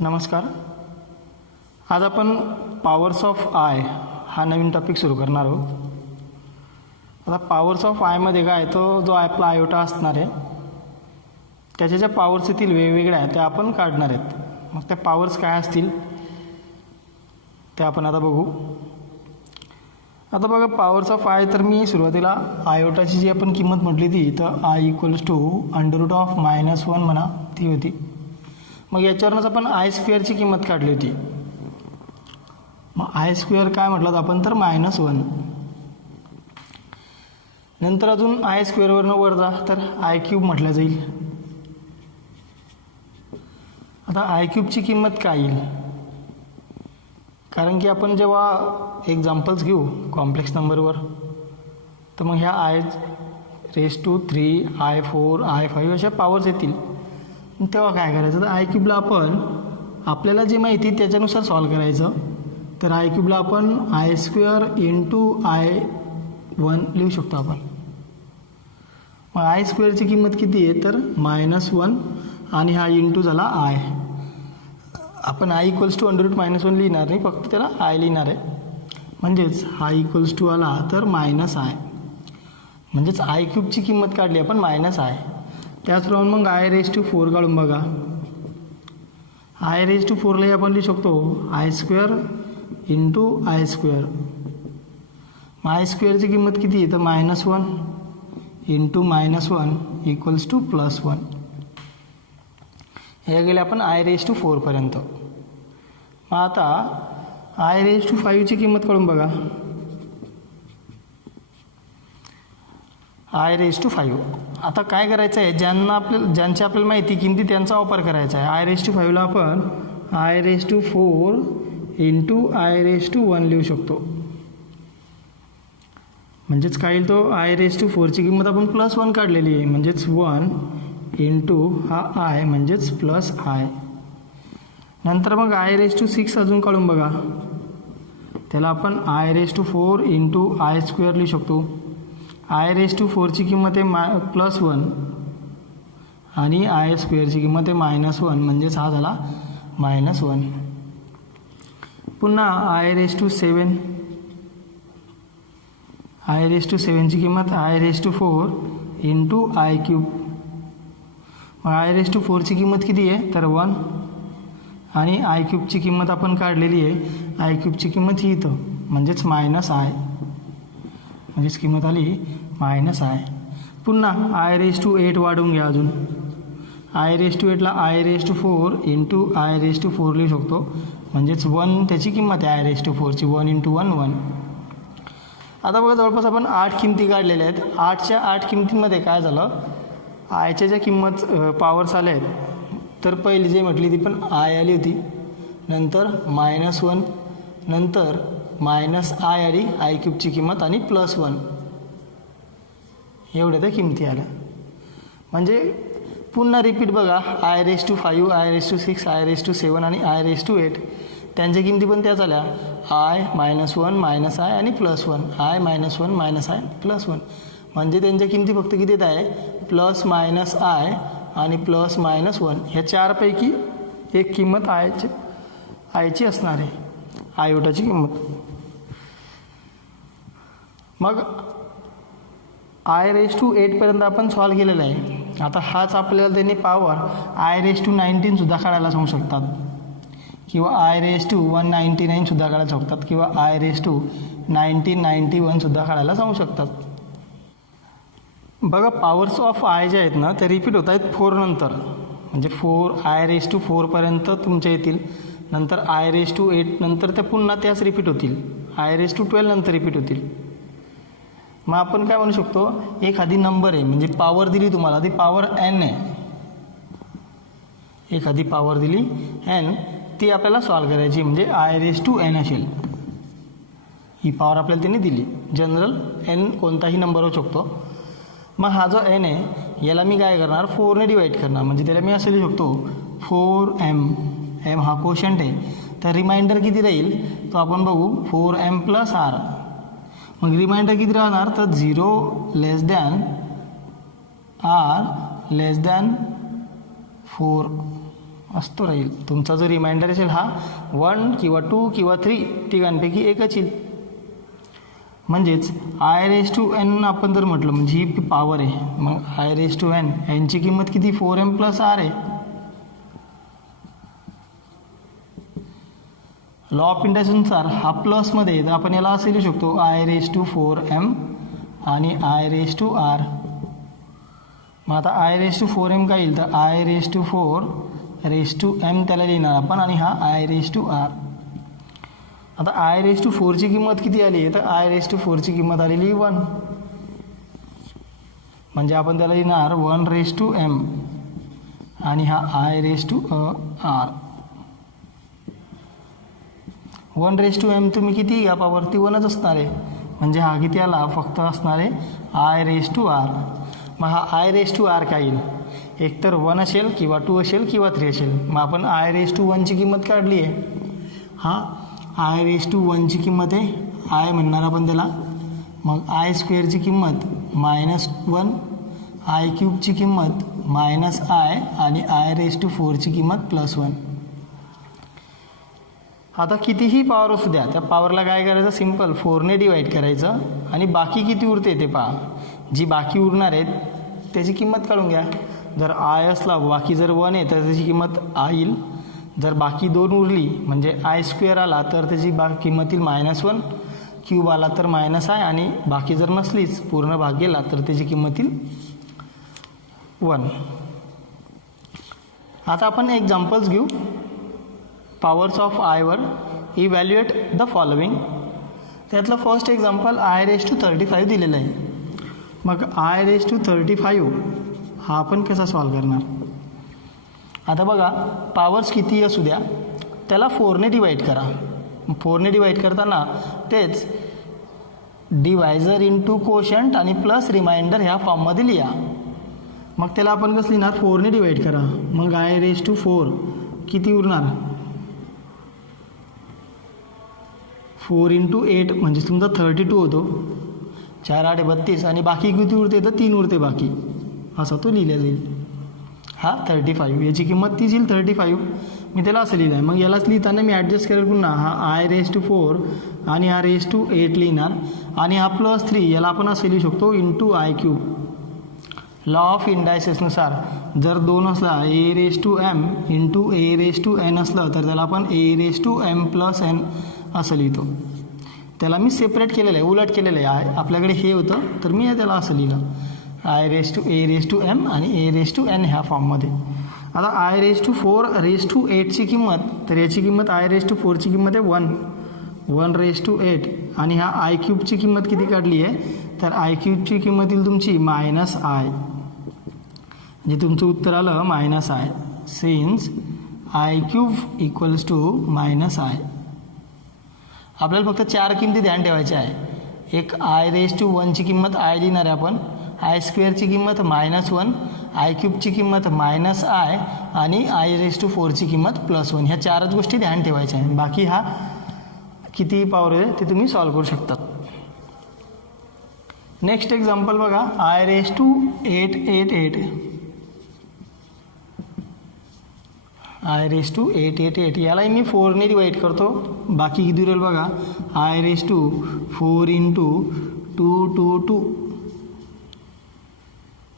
नमस्कार. आज आपण पॉवर्स ऑफ आय हा नवीन टॉपिक सुरू करणार आहोत. आता पॉवर्स ऑफ आयमध्ये काय तो जो आपला आयोटा असणार आहे त्याच्या ज्या पॉवर्स येतील वेगवेगळ्या आहेत त्या आपण काढणार आहेत. मग त्या पॉवर्स काय असतील ते आपण आता बघू. आता बघा पॉवर्स ऑफ आय, तर मी सुरुवातीला आयोटाची जी आपण किंमत म्हटली ती तर आय इक्वल्स टू √-1 म्हणा ती होती. मग याच्यावरूनच आपण आय स्क्वेअरची किंमत काढली होती. मग आय स्क्वेअर काय म्हटलं आपण तर -1. नंतर अजून आय स्क्वेअरवरनं वर जा तर आय क्यूब म्हटलं जाईल. आता आय क्यूबची किंमत काय येईल, कारण की आपण जेव्हा एक्झाम्पल्स घेऊ कॉम्प्लेक्स नंबरवर तर मग ह्या I⁻³ I4 I5 अशा पॉवर्स येतील. तेव्हा काय करायचं तर आय क्यूबला आपण आपल्याला जे माहिती त्याच्यानुसार सॉल्व करायचं. तर आय क्यूबला आपण I² × I1 लिहू शकतो आपण. मग आय स्क्वेअरची किंमत किती आहे तर -1 आणि हा इंटू झाला आय. आपण आय इक्वल्स टू √-1 लिहिणार नाही, फक्त त्याला आय लिहिणार आहे. म्हणजेच हा इक्वल्स टू आला तर -आय, म्हणजेच आय क्यूबची किंमत काढली आपण -आय. त्याचप्रमाणे मग I⁻⁴ काढून बघा. I⁻⁴ आपण लिहू शकतो I² × I². मग आय स्क्वेअरची किंमत किती आहे तर -1 × -1 इक्वल्स टू +1. हे गेले आपण I⁻⁴ पर्यंत. मग आता I⁻⁵ ची किंमत काढून बघा. I⁻⁵. आता काय करायचं आहे, ज्यांची आपल्याला माहिती किमती त्यांचा वापर करायचा आहे. I⁻⁵ ला आपण I⁻⁴ × I⁻1 लिहू शकतो. म्हणजेच काय येईल तो I⁻⁴ ची किंमत आपण +1 काढलेली आहे, म्हणजेच 1 × हा आय म्हणजेच +i. नंतर मग I⁻⁶ अजून काढून बघा. त्याला आपण I⁻⁴ × I² लिहू शकतो. I⁻⁴ ची किंमत आहे +1 आणि I² ची किंमत आहे -1, म्हणजेच हा झाला -1. पुन्हा I⁻⁷. I⁻⁷ ची किंमत I⁻⁴ × I³. मग I⁻⁴ ची किंमत किती आहे तर 1 आणि I³ ची किंमत आपण काढलेली आहे. I³ ची किंमत ही इथं, म्हणजेच -i, म्हणजेच किंमत आली -i. पुन्हा I⁻8 वाढवून घ्या. अजून I⁻8 ला I⁻⁴ × I⁻⁴ लिहू शकतो, म्हणजेच 1 त्याची किंमत आहे I⁻⁴ ची. 1 × 1 1. आता बघा जवळपास आपण 8 किमती काढलेल्या आहेत. 8च्या 8 किमतींमध्ये काय झालं, आयच्या ज्या किंमत पॉवर्स आल्या आहेत तर पहिली जे म्हटली ती पण आय आली होती, नंतर -1, नंतर -i आली I³ ची किंमत आणि +1. एवढ्या त्या किमती आल्या. म्हणजे पुन्हा रिपीट बघा I⁻⁵, I⁻⁶, I⁻�7 आणि I⁻8 त्यांच्या किमती पण त्याच आल्या. I -1 -i आणि +1. I -1 -i +1. म्हणजे त्यांच्या किमती फक्त किती येत आहे +-i आणि +-1. ह्या चारपैकी एक किंमत आयची असणार आहे, आयोटाची किंमत. मग I⁻8 पर्यंत आपण सॉल्व केलेलं आहे. आता हाच आपल्याला त्यांनी पॉवर I⁻19 सुद्धा काढायला सांगू शकतात, किंवा I⁻199 सुद्धा काढायला शकतात, किंवा I⁻1991 सुद्धा काढायला सांगू शकतात. बघा पॉवर्स ऑफ आय जे आहेत ना ते रिपीट होत आहेत 4 नंतर, म्हणजे I⁻4 पर्यंत तुमच्या येतील. नंतर I⁻8 नंतर त्या पुन्हा त्याच रिपीट होतील. I⁻12 नंतर रिपीट होतील. मग आपण काय म्हणू शकतो, एखादी नंबर आहे म्हणजे पॉवर दिली तुम्हाला, ती पॉवर n आहे. एखादी पॉवर दिली n, ती आपल्याला सॉल्व करायची, म्हणजे I⁻n असेल. ही पॉवर आपल्याला त्यांनी दिली. जनरल n कोणताही नंबर होऊ शकतो. मग हा जो n आहे याला मी काय करणार 4 ने डिवाईड करणार, म्हणजे त्याला मी असं लिहू शकतो 4m. m हा कोशंट आहे, तर रिमाइंडर किती राहील तो आपण बघू 4m + r. मग रिमाइंडर किती राहणार तर 0 r <4 असतो राहील. तुमचा जो रिमाइंडर असेल हा 1 किंवा 2 किंवा 3 तिघांपैकी एकच येईल. म्हणजेच आय रेस टू एन आपण जर म्हटलं म्हणजे ही पॉवर आहे, मग आय रेस टू एन यांची किंमत किती 4m प्लस आर आहे. लॉ ऑफ इंडक्शननुसार हा प्लसमध्ये तर आपण याला असं लिहू शकतो आय रेस टू 4m आणि आय रेस टू आर. मग आता आय रेस टू 4m काय येईल तर i raise to 4 raise to m त्याला लिहिणार आपण आणि हा आय रेस टू आर. आता आय रेस टू 4ची किंमत किती आली आहे तर आय रेस टू 4ची किंमत आलेली 1, म्हणजे आपण त्याला लिहिणार 1 रेस टू m आणि हा i raise to r. 1 raise to m तुम्ही किती घ्या पॉवर ती 1च असणार आहे, म्हणजे हा किती आला फक्त असणार आहे आय रेस टू आर. मग हा आय रेस टू आर काय येईल, एकतर 1 असेल किंवा 2 असेल किंवा 3 असेल. मग आपण आय रेस टू 1ची किंमत काढली आहे, हा आय रेस टू 1ची किंमत आहे आय म्हणणार आपण त्याला. मग आय स्क्वेअरची किंमत -1, आय क्यूबची किंमत -i आणि आय रेस टू 4ची किंमत +1. आता कितीही पॉवर असू द्या त्या पॉवरला काय करायचं, सिम्पल 4ने डिवाईड करायचं आणि बाकी किती उरते ते पहा. जी बाकी उरणार आहेत त्याची किंमत काढून घ्या. जर आय असला बाकी जर 1 आहे तर त्याची किंमत आय येईल. जर बाकी 2 उरली म्हणजे आय स्क्वेअर आला तर त्याची किंमत येईल -1, क्यूब आला तर -i आणि बाकी जर नसलीच पूर्ण भाग गेला तर त्याची किंमत येईल 1. आता आपण एक्झाम्पल्स घेऊ पॉवर्स ऑफ आयवर. Evaluate the following. त्यातलं first example i raise to 35 दिलेलं आहे. मग आय रेस टू 35 हा आपण कसा सॉल्व करणार. आता बघा पॉवर्स किती असू द्या त्याला 4ने डिवाईड करा. 4ने डिवाईड करताना तेच डिवायझर इंटू कोशंट आणि प्लस रिमाइंडर ह्या फॉर्ममध्ये लिहा. मग त्याला आपण कसं लिहिणार 4ने डिवाईड करा. मग आय रेस टू 4 किती उरणार 4 × 8 म्हणजे तुमचा 32 होतो. 4 8 32 आणि बाकी किती उरते तर 3 उरते बाकी, असा तो लिहिला जाईल. हा 35 याची किंमत तीच येईल 35. मी त्याला असं लिहिलं आहे. मग यालाच लिहिताना मी ॲडजस्ट करेल पुन्हा हा आय रेस टू 4 आणि हा रेस टू 8 लिहिणार आणि हा +3 याला आपण असं लिहू शकतो into i cube. Law of इंडायसेसनुसार जर 2 असला a raise to m into a raise to n असलं तर त्याला आपण a raise to m + n असं लिहितो. त्याला मी सेपरेट केलेलं आहे, उलट केलेलं आहे. आपल्याकडे हे होतं तर मी त्याला असं लिहिलं i raise to a raise to m आणि ए रेस टू n ह्या फॉर्ममध्ये. आता i raise to 4 raise to 8ची किंमत तर याची किंमत आय रेस टू 4ची किंमत आहे 1 रेस टू 8 आणि ह्या आय क्यूबची किंमत किती काढली आहे तर आय क्यूबची किंमत येईल तुमची -i. म्हणजे तुमचं उत्तर आलं -i. Since i cube equals to -i. आपल्याला फक्त 4 किमती ध्यान ठेवायच्या आहे. एक आय रेस टू 1ची किंमत आय लिहिणार आहे आपण, आय स्क्वेअरची किंमत -1, आय क्यूबची किंमत -i आणि आय रेस टू 4ची किंमत +1. ह्या 4च गोष्टी ध्यान ठेवायच्या आहे. बाकी हा किती पॉवर आहे ते तुम्ही सॉल्व करू शकता. नेक्स्ट एक्झाम्पल बघा i raise to 888. I raise to 888 यालाही मी 4ने डिवाईड करतो. बाकी किती उरेल बघा आय रेस टू 4 × 222.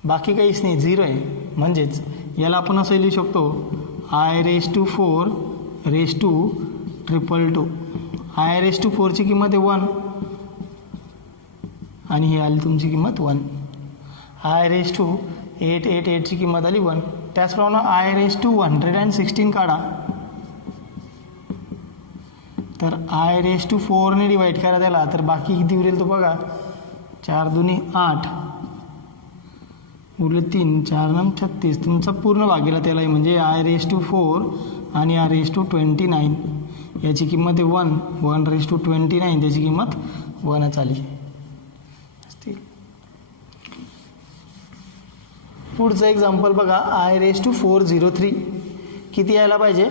बाकी काहीच नाही 0 आहे. म्हणजेच याला आपण असं लिहू शकतो i raise to 4 raise to 222. I raise to 4ची किंमत आहे 1 आणि ही आली तुमची किंमत 1. आय रेस टू 888ची किंमत आली 1. त्याचप्रमाणे आय रेस टू 116 काढा तर आय रेस टू 4ने डिवाईड करा त्याला तर बाकी किती उरेल तो बघा 4 2 8 उरले 3 4 9 36. तुमचा पूर्ण भाग गेला त्यालाही म्हणजे आय रेस टू 4 आणि आय रेस टू 29 याची किंमत आहे 1 रेस टू 29 त्याची किंमत 1च आली. पुढचं एक्झाम्पल बघा आय रेस टू 403 किती यायला पाहिजे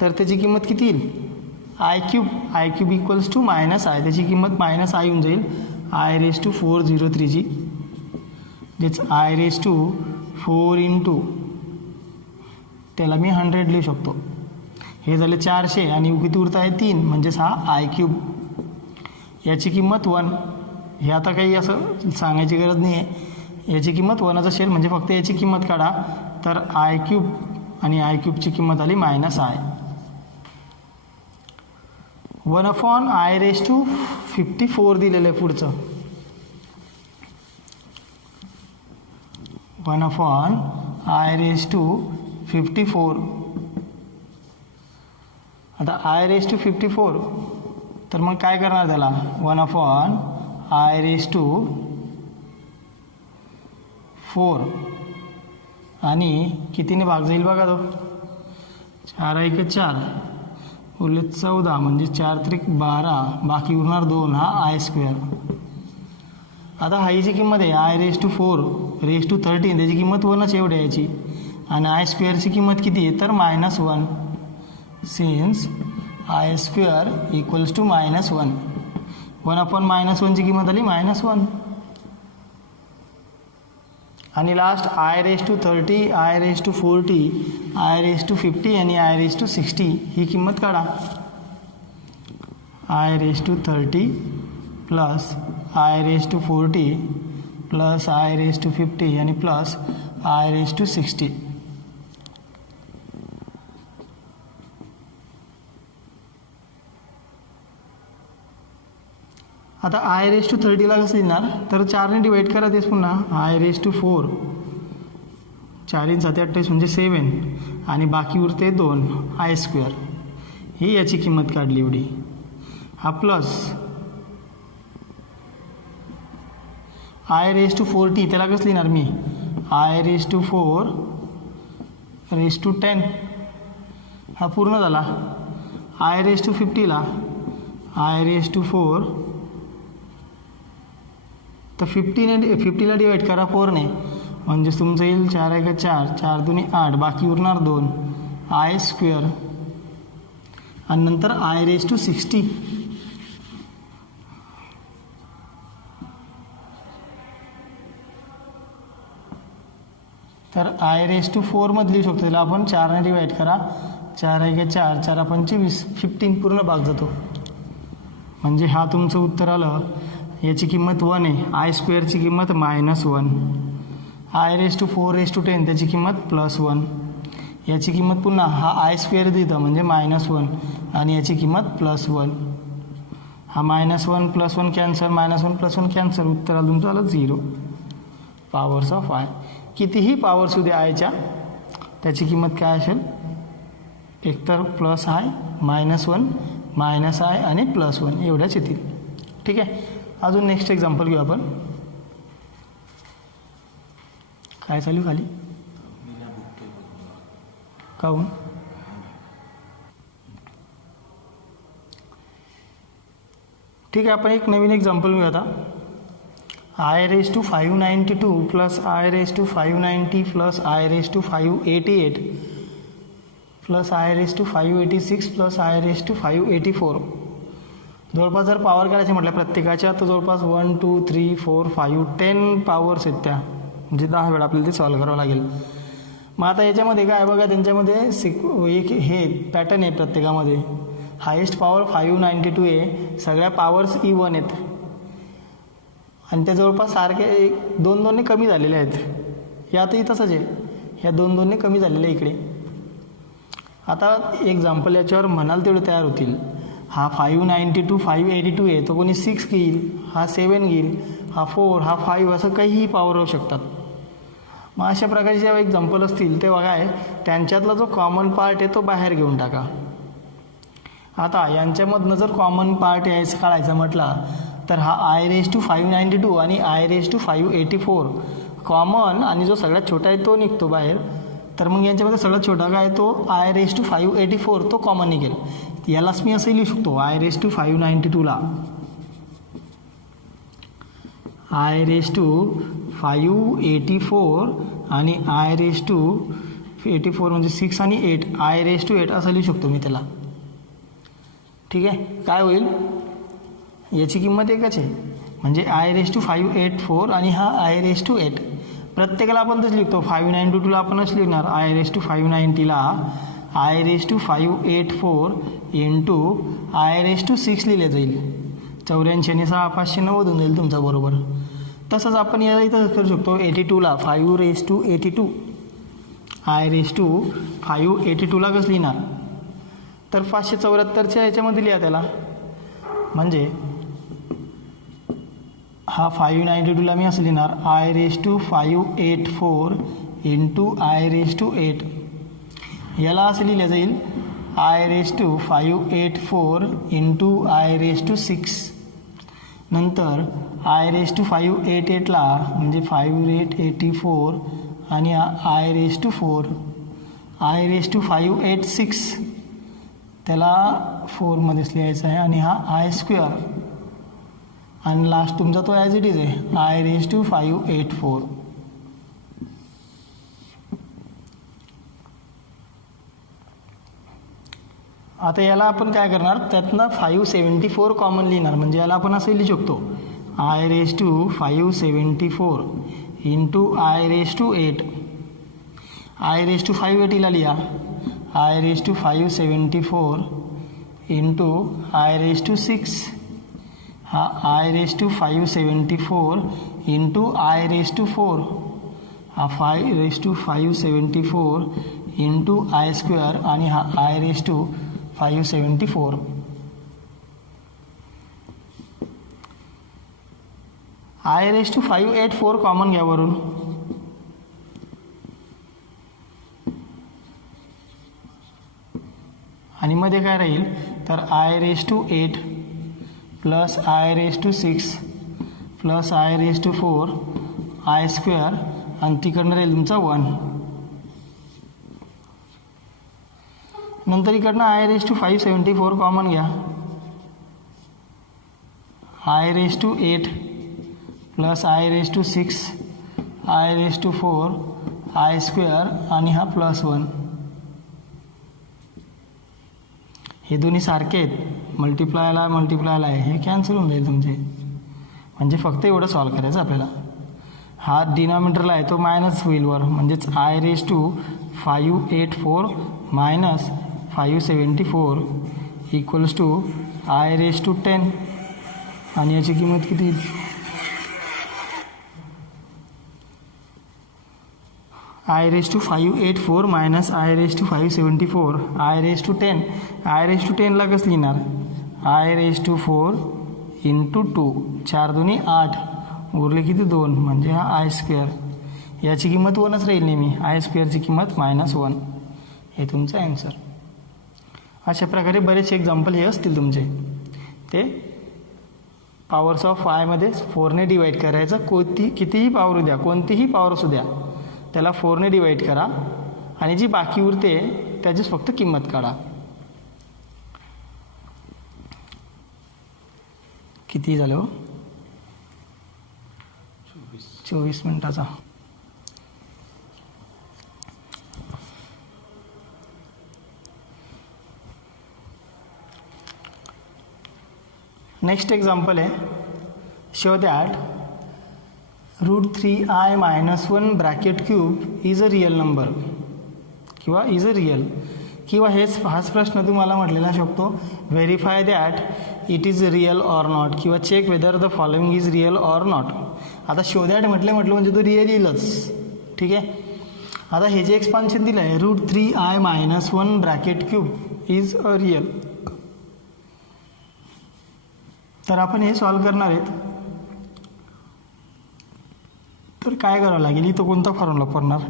तर त्याची किंमत किती येईल i cube equals to -i. त्याची किंमत -i होऊन जाईल आय रेस टू 403ची. जेच आय रेस टू 4 × त्याला मी 100 लिहू शकतो. हे झाले 400 आणि किती उरत आहे 3 म्हणजेच हा आय क्यूब. याची किंमत 1. हे आता काही असं सांगायची गरज नाही आहे. याची किंमत 1च असेल म्हणजे फक्त याची किंमत काढा. तर आय क्यूब आणि आय क्यूबची किंमत आली -i. 1/i⁴ दिलेलं आहे पुढचं. 1/i⁴. आता i⁴ तर मग काय करणार त्याला 1/i⁴ आणि कितीने भाग जाईल बघा तो. 4 × 1 = 4 उरले 14 म्हणजे 4 × 3 = 12 बाकी उरणार 2 हा i². आता हाईची किंमत आहे i⁴ 13 त्याची किंमत 1च एवढी याची आणि i² किंमत किती आहे तर -1. Since i² = -1. 1/-1ची किंमत आली -1. आणि लास्ट i⁴, i⁴, i⁴ आणि i⁴ ही किंमत काढा. i⁴ plus i⁴ plus i⁴ आणि प्लस i⁴. आता i⁴ ला कसं लिहिणार तर 4ने डिवाईड करा तेच पुन्हा. i⁴ 4 × 7 = 28 म्हणजे 7 आणि बाकी उरते 2 i². ही याची किंमत काढली एवढी. हा प्लस i⁴ त्याला कसं लिहिणार मी i⁴ 10 हा पूर्ण झाला. i⁴ ला i⁴ तर 50ला डिवाईड करा 4ने म्हणजे तुमचं येईल 4 × 1 = 4, 4 × 2 = 8 बाकी उरणार 2 i² आणि नंतर i⁴. तर i⁴ मध्ये लिहू शकतो त्याला आपण 4ने डिवाईड करा. 4 × 1 = 4, 4 × 5 = 20, 15 पूर्ण भाग जातो म्हणजे हा तुमचं उत्तर आलं. याची किंमत 1 आहे, i² ची किंमत -1, i⁴ 10 त्याची किंमत +1, याची किंमत पुन्हा हा i² दिलं म्हणजे -1 आणि याची किंमत +1. हा -1 +1 कॅन्सल, -1 +1 कॅन्सल, उत्तर आलं तुमचं आलं 0. Powers of i. कितीही पॉवर्स उद्या आयच्या त्याची किंमत काय असेल एकतर +i, -1, -i आणि +1 एवढ्याच येतील. ठीक आहे. अजून नेक्स्ट एक्झाम्पल घेऊ आपण. काय चालू खाली काहून ठीक आहे. आपण एक नवीन एक्झाम्पल घेऊ आता. i⁵92 plus i⁵90 plus i⁵588 plus i⁵586 plus i⁵584. जवळपास जर पॉवर काढायचे म्हटलं प्रत्येकाच्या तर जवळपास 1, 2, 3, 4, 5, 10 पॉवर्स आहेत त्या म्हणजे 10 वेळा आपल्याला ते सॉल्व्ह करावं लागेल. मग आता याच्यामध्ये काय बघा त्यांच्यामध्ये एक हे पॅटर्न आहे प्रत्येकामध्ये. हायेस्ट पॉवर 592 आहे, सगळ्या पॉवर्स E1 आहेत आणि त्या जवळपास सारखे 2-2ने कमी झालेले आहेत. यातही तसंच आहे, ह्या 2-2ने कमी झालेले आहे इकडे. आता एक्झाम्पल याच्यावर म्हणाल तेवढे तयार होतील. हा 592 582 आहे तो कोणी 6 घेईल, हा 7 घेईल, हा 4, हा 5 असं काहीही पॉवर होऊ शकतात. मग अशा प्रकारचे जेव्हा एक्झाम्पल असतील तेव्हा काय त्यांच्यातला जो कॉमन पार्ट आहे तो बाहेर घेऊन टाका. आता यांच्यामधनं जर कॉमन पार्ट यायचं काढायचा म्हटला तर हा i⁵592 आणि i⁵584 कॉमन आणि जो सगळ्यात छोटा आहे तो निघतो बाहेर. तर मग यांच्यामध्ये सगळ्यात छोटा काय तो i⁵584 तो कॉमन निघेल. यालाच मी असं लिहू शकतो i⁵592 ला i⁵584 आणि i⁵84 म्हणजे 6 आणि 8 i⁵8 असं लिहू शकतो मी त्याला. ठीक आहे. काय होईल याची किंमत एकच आहे म्हणजे i⁵584 आणि हा i⁵8 प्रत्येकाला आपण तसं लिखतो. 592ला आपणच लिहिणार I/590ला I/584 इंटू I/6 लिहिले जाईल. 84 आणि 6 590 होऊन जाईल तुमचा बरोबर. तसंच आपण याला इथं करू शकतो. 82ला 5/82 I/582ला कसं लिहिणार, तर 574च्या याच्यामध्ये लिहा त्याला. म्हणजे हा 592ला मी असं लिहिणार I/584 इंटू I/8. याला असं लिहिलं जाईल I/584 इंटू I/6. नंतर I/588ला म्हणजे 5/84 आणि I/4 I/586 त्याला 4मध्येच लिहायचा आहे. आणि हा I² आणि लास्ट तुमचा तो ॲज इट इज आहे I/584. आता याला आपण काय करणार, त्यातनं 574 कॉमन लिहिणार. म्हणजे याला आपण असं लिहू शकतो I/574 इंटू I/8. I/580ला लिहा I/574 इंटू I/6. हा I/574 इंटू I/4. हा 5/574 इंटू I² आणि हा I/574. I/584 कॉमन घ्या वरून. आणि मध्ये काय राहील तर I/8 plus I/6 plus I/4 I² आणि तिकडनं राहील तुमचा 1. नंतर इकडनं I/574 कॉमन घ्या. I/8 plus I/6 I/4 I² आणि हा प्लस 1. हे दोन्ही सारखे आहेत. मल्टिप्लायला आहे, हे कॅन्सल होऊन जाईल तुमचे. म्हणजे फक्त एवढं सॉल्व करायचं आपल्याला. हा डिनॉमिनेटरला आहे तो मायनस होईल वर. म्हणजेच I/584 minus 574 equals to I/10. आणि याची किंमत किती, I/584 मायनस I/574 I/10. I/10ला कसं लिहिणार I/4 इंटू 2. 4 2 8 उरले किती 2. म्हणजे हा I². याची किंमत 1च राहील नेहमी. I² किंमत -1. हे तुमचं ॲन्सर. अशा प्रकारे बरेचसे एक्झाम्पल हे असतील तुमचे. ते पॉवर्स ऑफ आयमध्ये 4ने डिवाईड करायचं. कितीही पॉवर द्या, कोणतीही पॉवर असू द्या, त्याला 4ने डिवाईड करा आणि जी बाकी उरते त्याचीच फक्त किंमत काढा. किती झालं हो, 24 मिनिटाचा. नेक्स्ट एक्झाम्पल आहे, show that √3i - 1 bracket cube is a real number किंवा इज अ रिअल. किंवा हाच प्रश्न तुम्हाला म्हटलेला शकतो, verify that it is real or not किंवा check whether the following is real or not. आता शो दॅट म्हटलं म्हणजे तो रिअल येईलच. ठीक आहे. आता हे जे एक्सपान्शन दिलं आहे √3i - 1 bracket cube is a real, तर आपण हे सॉल्व करणार आहेत. तर काय करावं लागेल, इथं कोणता फॉर्म्युला वापरणार,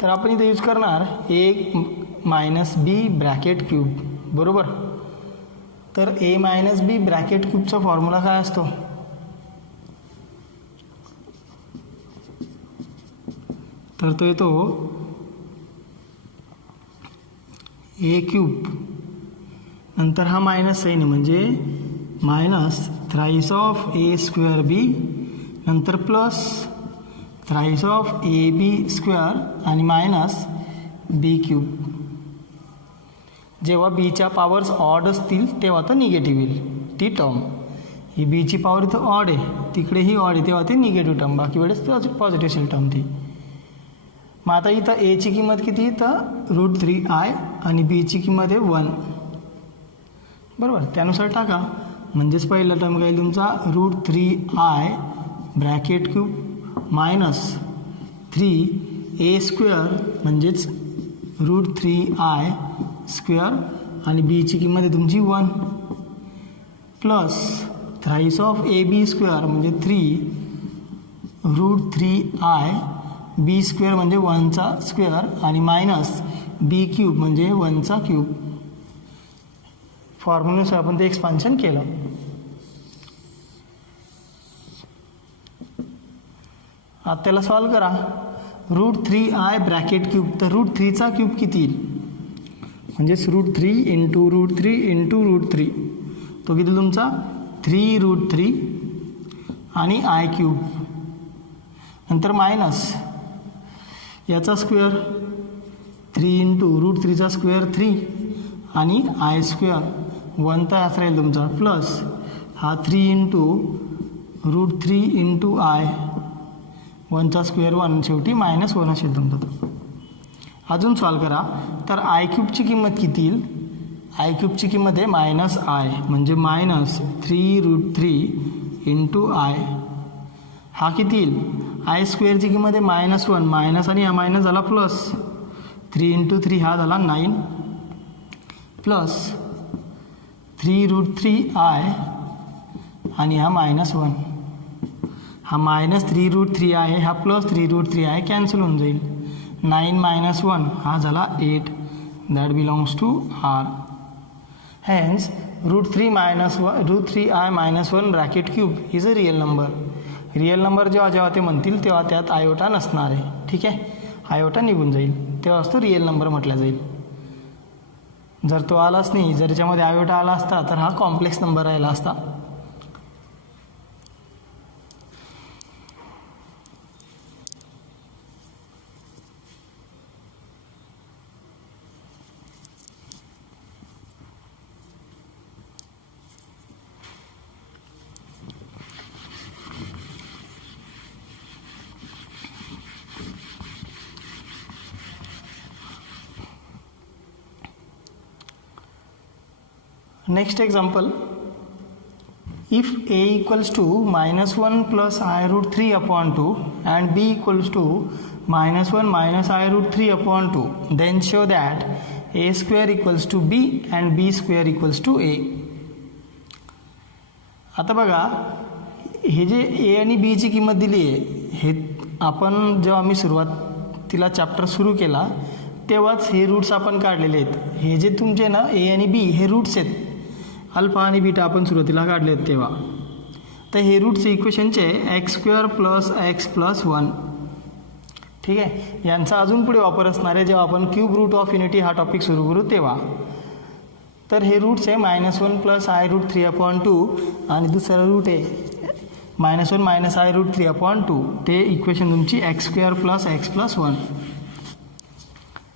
तर आपण इथं यूज करणार a - b ब्रॅकेट क्यूब. बरोबर. तर a - b ब्रॅकेट क्यूबचा फॉर्म्युला काय असतो, तर तो येतो a³ नंतर हा मायनस साईन म्हणजे -3/(a²b) नंतर प्लस 3/(ab² आणि बी क्यूब. जेव्हा बीच्या पॉवर्स ऑड असतील तेव्हा तो निगेटिव्ह येईल ती टर्म. ही बीची पॉवर इथं ऑड आहे, तिकडे ही ऑड आहे, तेव्हा ते निगेटिव्ह टर्म, बाकी वेळेस पॉझिटिव्ह असेल टर्म ती. मग आता इथं एची किंमत किती, तर √3i आणि बीची किंमत आहे 1. बरोबर, त्यानुसार टाका. म्हणजेच पहिला टर्म काय तुमचा √3i bracket cube minus 3a² म्हणजेच √3i स्क्वेअर आणि बीची किंमत आहे तुमची 1 प्लस थ्राईस ऑफ ab² म्हणजे 3√3i b² म्हणजे 1चा स्क्वेअर आणि मायनस b³ म्हणजे 1चा क्यूब. फॉर्म्युल्यानुसार आपण ते एक्सपान्शन केलं. आता त्याला सॉल्व करा. √3i ब्रॅकेट क्यूब, तर √3चा क्यूब किती येईल, म्हणजेच √3 इंटू √3 इंटू √3, तो किती तुमचा 3√3 आणि i³ नंतर मायनस याचा स्क्वेअर 3 इंटू √3चा स्क्वेअर 3 आणि i² 1 तर असा राहील तुमचा प्लस हा 3 इंटू √3 इंटू i 1चा स्क्वेअर 1 शेवटी -1 असेल तुमचा. अजून सॉल्व करा. तर i³ किंमत किती येईल, i³ किंमत आहे -i म्हणजे -3√3 इंटू i. हा किती येईल, i² किंमत आहे -1 मायनस आणि हा मायनस झाला प्लस 3 इंटू 3 हा झाला 9 प्लस 3√3i आणि हा -1. हा -3√3i आहे, हा प्लस 3√3i कॅन्सल होऊन जाईल. 9 - 1 हा झाला 8. That belongs to R. Hence √3i -1 bracket cube is a real number. Real number जेव्हा ते म्हणतील तेव्हा त्यात आयोटा नसणार आहे. ठीक आहे, आयोटा निघून जाईल तेव्हाच तो रिअल नंबर म्हटला जाईल. जर तो आलाच नाही, जर याच्यामध्ये आयोटा आला असता तर हा कॉम्प्लेक्स नंबर राहिला असता. Next example, if a equals to -1 plus i√3 upon 2 and b equals to -1 minus i√3 upon 2, then show that a square equals to b and b square equals to a. आता बघा, हे जे a आणि b ची किंमत दिली आहे, हे आपण जेव्हा आम्ही सुरुवातीला चॅप्टर सुरू केला तेव्हाच हे रूट्स आपण काढलेले आहेत. हे जे तुमचे ना a आणि b हे रूट्स आहेत, अल्फा आणि बीटा आपण सुरुवातीला काढले आहेत तेव्हा. तर हे रूट्स इक्वेशनचे x² + x + 1. ठीक आहे, यांचा अजून पुढे वापर असणार आहे जेव्हा आपण क्यूब रूट ऑफ युनिटी हा टॉपिक सुरू करू तेव्हा. तर हे रूट्स आहे -1 + i√3 upon 2 आणि दुसरा रूट आहे -1 - i√3 upon 2. ते इक्वेशन तुमची x² + x + 1.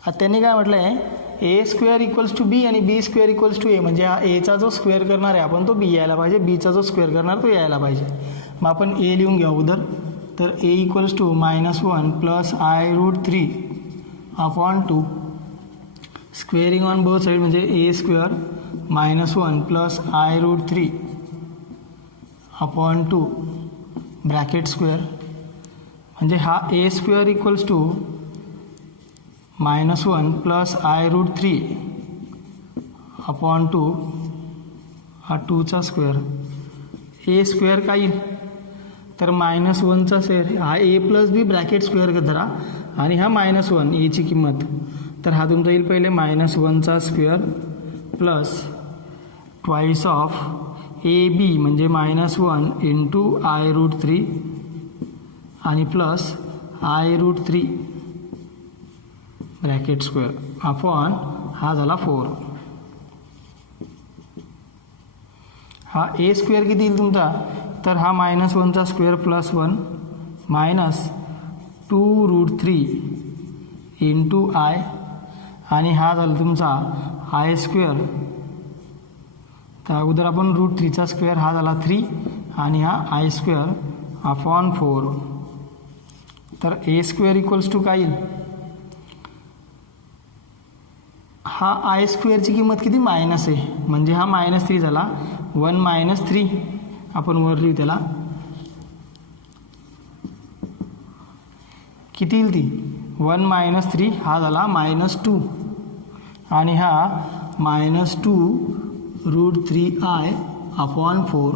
आता त्यांनी काय म्हटलं आहे, a² = b आणि b² = a, म्हणजे हा एचा जो स्क्वेअर करणार आहे आपण तो b यायला पाहिजे, बीचा जो स्क्वेअर करणार तो यायला पाहिजे. मग आपण a लिहून घ्या अगोदर. तर a = -1 + i√3 upon 2 squaring on both side म्हणजे a² -1 + i√3 upon 2 bracket square म्हणजे हा a² = -1 + i√3 upon 2 हा 2चा स्क्वेअर. a² काय येईल, तर -1चा स्क्वेअर, हा a + b ब्रॅकेट स्क्वेअर धरा आणि हा -1 a ची किंमत, तर हा तुमचा येईल पहिले -1चा square plus twice of ab म्हणजे -1 इंटू i√3 आणि plus i√3 bracket square upon हा झाला 4. हा a² किती येईल तुमचा, तर हा -1चा square plus 1 minus 2√3 into i आणि हा झाला तुमचा आय स्क्वेअर. तर अगोदर आपण √3चा स्क्वेअर हा झाला 3 आणि हा आय स्क्वेअर अपॉन 4. तर ए स्क्वेअर इक्वल्स टू काय येईल? हा आय स्क्वेअरची किंमत किती? मायनस आहे, म्हणजे हा -3 झाला. 1 - 3 आपण वर लिहू त्याला. किती येईल ती? 1 - 3 हा झाला -2 आणि हा -2 √3i अपॉन 4.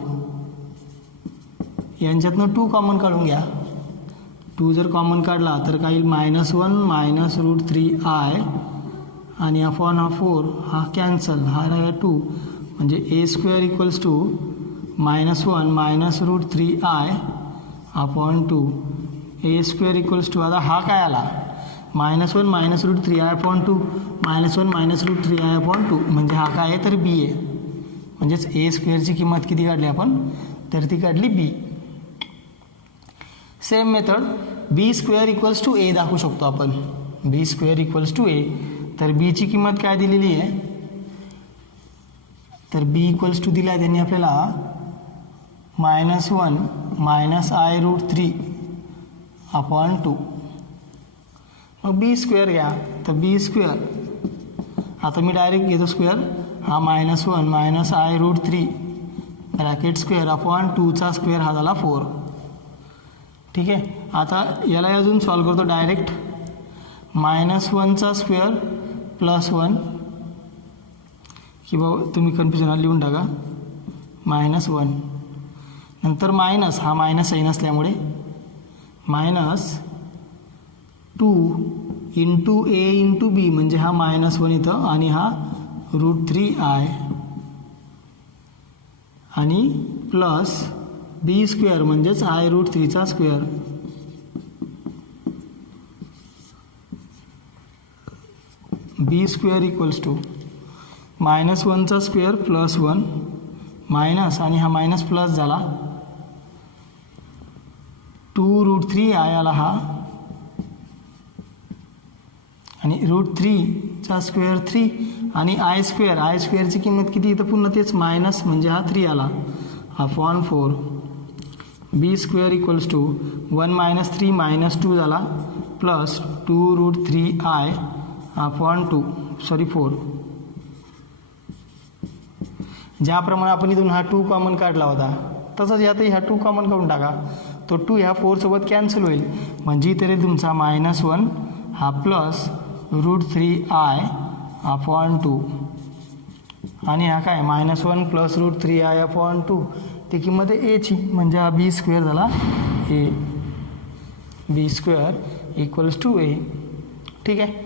यांच्यातनं 2 कॉमन काढून घ्या. 2 जर कॉमन काढला तर काय येईल? -1 - √3i आणि अपॉन हा 4 हा कॅन्सल, हा राहिला 2, म्हणजे a square equals to -1 - √3i upon 2. A square equals to, आता हा काय आला? -1 - √3i अपॉन 2, -1 - √3i अपॉन 2, म्हणजे हा काय आहे? तर बी आहे. म्हणजेच ए स्क्वेअरची किंमत किती काढली आपण? तर ती काढली b. Same method b square equals to a दाखवू शकतो आपण. B square equals to a. तर बीची किंमत काय दिलेली आहे? तर बी इक्वल्स टू दिला आहे त्यांनी आपल्याला -1 - i √3 अपॉन 2. मग बी स्क्वेअर घ्या. तर बी स्क्वेअर, आता मी डायरेक्ट घेतो स्क्वेअर. हा -1 - i √3 ब्रॅकेट स्क्वेअर अपॉन 2चा स्क्वेअर हा झाला 4. ठीक आहे. आता याला अजून सॉल्व करतो डायरेक्ट. -1चा स्क्वेअर +1, किंवा तुम्ही कन्फ्युजन लिहून टाका -1, नंतर मायनस, हा मायनस साईन असल्यामुळे -2 इंटू ए इंटू बी, म्हणजे हा -1 इथं आणि हा √3i आणि प्लस बी स्क्वेअर म्हणजेच i √3चा square. B square equals to -1चा स्क्वेअर +1 मायनस, आणि हा मायनस प्लस झाला 2 √3i आला हा, आणि √3चा स्क्वेअर 3 आणि आय स्क्वेअरची किंमत किती? इथं पुन्हा तेच मायनस, म्हणजे हा 3 आला upon 4. B square equals to 1 - 3 -2 झाला प्लस 2 √3i अपॉन 4. ज्याप्रमाणे आपण इथून हा 2 कॉमन काढला होता तसंच यातही हा 2 कॉमन काढून टाका. तो 2 ह्या 4 सोबत कॅन्सल होईल, म्हणजे इथे तुमचा -1 हा प्लस √3i अपॉन 2 आणि हा काय -1 प्लस √3i अपॉन 2, ती किंमत आहे एची, म्हणजे हा बी स्क्वेअर झाला a. B square equals to a. ठीक आहे.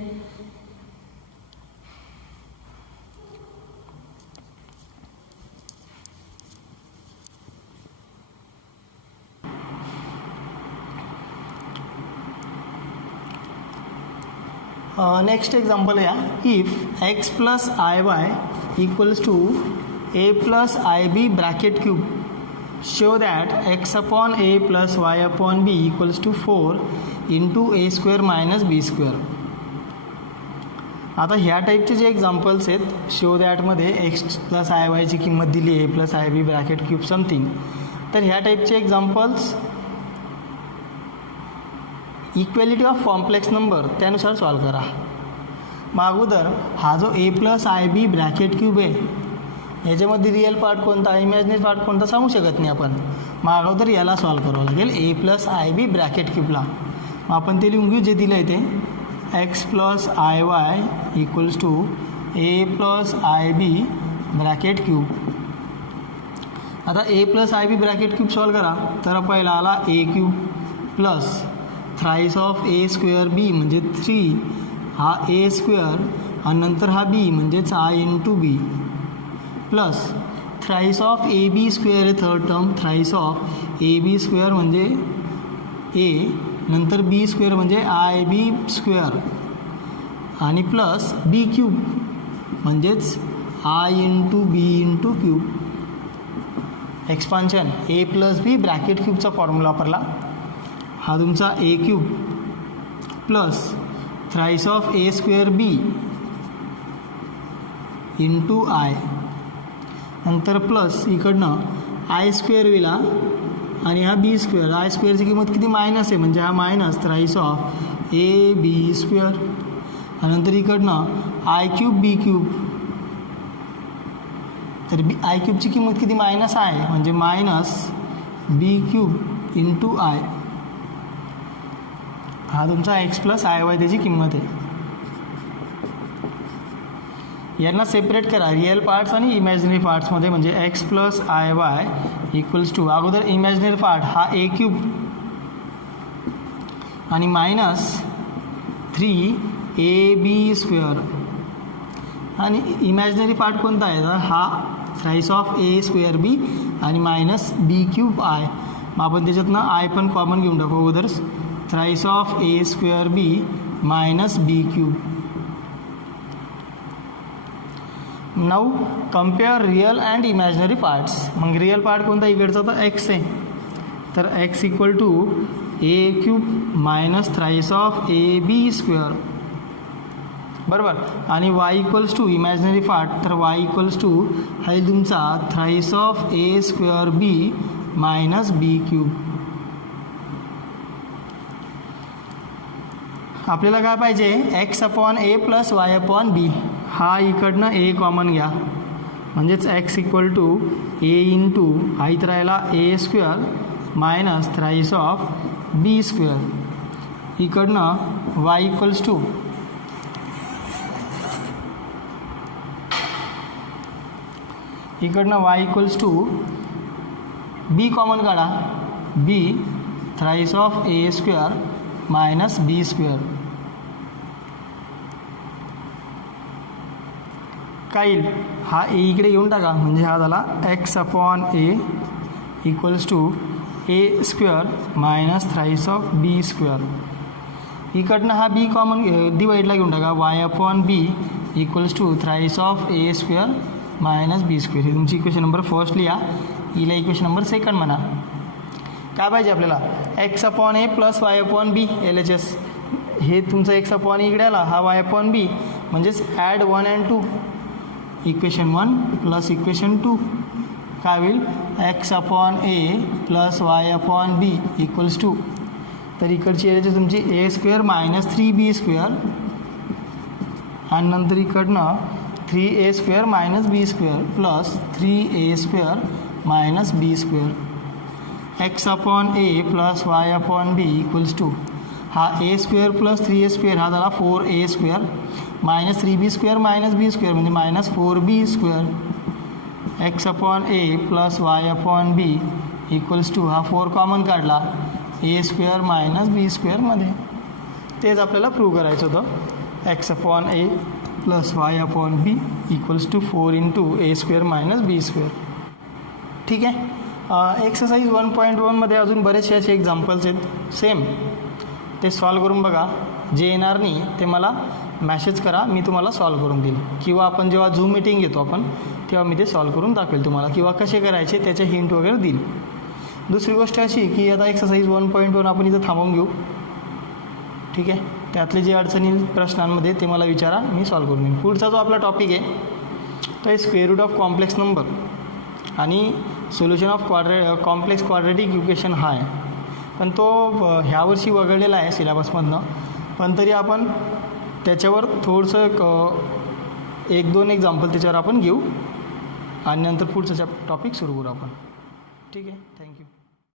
नेक्स्ट एक्झाम्पल या. If x plus iy equals to a plus ib bracket cube, show that x upon a plus y upon b equals to 4 into a square minus b square. आता ह्या टाईपचे जे examples आहेत, show दॅटमध्ये x plus iy ची किंमत दिली आहे plus ib bracket cube something, तर ह्या टाईपचे examples equality of complex number त्यानुसार सॉल्व करा. मग अगोदर हा जो a plus i b bracket cube आहे, याच्यामध्ये रिअल पार्ट कोणता, इमॅजिनरी पार्ट कोणता सांगू शकत नाही आपण. मग अगोदर याला सॉल्व करावं लागेल a plus i b bracket क्यूबला. मग आपण ते लिहून घेऊ जे दिलं आहे ते x plus i y equals to a plus i b bracket cube. आता a plus i b bracket cube solve करा. तर पहिला आला a cube plus thrice of a square b म्हणजे 3, हा ए स्क्वेअर आणि नंतर हा बी म्हणजेच i into b, plus thrice of a b square आहे third term, thrice of a b square म्हणजे ए, नंतर बी स्क्वेअर म्हणजे आय बी स्क्वेअर आणि प्लस बी क्यूब म्हणजेच i into b into cube. Expansion a plus b bracket क्यूबचा formula वापरला. हा तुमचा a cube plus thrice of a square b into i, नंतर प्लस इकडनं आय स्क्वेअर विला आणि हा बी स्क्वेअर. आय स्क्वेअरची किंमत किती मायनस आहे म्हणजे हा minus thrice of a b square, आणि नंतर इकडनं आय क्यूब बी क्यूब. तर आय क्यूबची किंमत किती मायनस आहे म्हणजे minus b cube into i. हा तुमचा एक्स प्लस आय वाय त्याची किंमत आहे. यांना सेपरेट करा रिअल पार्ट्स आणि इमॅजिनरी पार्ट्समध्ये, म्हणजे x plus i y equals to अगोदर इमॅजिनरी पार्ट हा ए क्यूब आणि मायनस 3ab स्क्वेअर, आणि इमॅजिनरी पार्ट कोणता आहे तर हा thrice of a square b आणि मायनस बी क्यूब आय. मग आपण त्याच्यातनं आय पण कॉमन घेऊन टाकू अगोदर. Thrice of a square b minus b cube. Now compare real and imaginary parts. मग रिअल पार्ट कोणता इकडचा तर एक्स आहे, तर x equal to a cube minus thrice of a b square, बरोबर. आणि y equals to imaginary part, तर y equals to हा तुमचा thrice of a square b minus b cube. आपल्याला काय पाहिजे x upon a plus y upon b. हा इकडनं ए कॉमन घ्या म्हणजेच x equal to a into हा इथं राहिला a square minus thrice of b square. इकडनं y equals to y equals to b common काढा, b thrice of a square minus b square. काय येईल हा ए इकडे घेऊन टाका म्हणजे हा झाला x upon a equals to a square minus thrice of b square. इकडनं हा बी कॉमन डिवाईडला घेऊन टाका, y upon b equals to thrice of a square minus b square. ही तुमची इक्वेशन नंबर फर्स्ट लिहा, हिला इक्वेशन नंबर सेकंड म्हणा. काय पाहिजे आपल्याला x upon a plus y upon B LHS. हे तुमचं एक्स अपॉन इकडे आला, हा वाय अपॉन बी म्हणजेच add 1 and 2. Equation 1 plus equation 2 काय होईल x upon a plus y upon b equals to, तर इकडची LHS तुमची ए स्क्वेअर मायनस 3b स्क्वेअर आणि नंतर इकडनं 3a square minus b square plus 3a square minus b square. X upon a plus y upon b equals to हा a square plus 3a square हा झाला 4a square minus 3b square minus b square म्हणजे minus 4b square. X upon a plus y upon b equals to हा 4 common काढला ए square minus बी स्क्वेअरमध्ये. तेच आपल्याला prove करायचं होतं. X upon a plus y upon b equals to 4 into a square minus b square. ठीक आहे. Exercise 1.1मध्ये अजून बरेचसे असे एक्झाम्पल्स आहेत सेम, ते सॉल्व करून बघा. जे येणार नाही ते मला मॅसेज करा, मी तुम्हाला सॉल्व करून देईल, किंवा आपण जेव्हा झूम मीटिंग घेतो आपण तेव्हा मी ते सॉल्व करून दाखवेल तुम्हाला, किंवा कसे करायचे त्याचे हिंट वगैरे देईल. दुसरी गोष्ट अशी की आता एक्सरसाइज 1.1 आपण इथं थांबवून घेऊ. ठीक आहे. त्यातले जे अडचणी प्रश्नांमध्ये ते मला विचारा, मी सॉल्व करून देईन. पुढचा जो आपला टॉपिक आहे तो आहे square root of complex number आणि solution of complex quadratic equation हा आहे. पण तो ह्या वर्षी वगळलेला आहे सिलेबसमधनं, पण तरी आपण त्याच्यावर थोडंसं 1-2 एक्झाम्पल त्याच्यावर आपण घेऊ आणि नंतर पुढचं टॉपिक सुरू करू आपण. ठीक आहे. थँक्यू.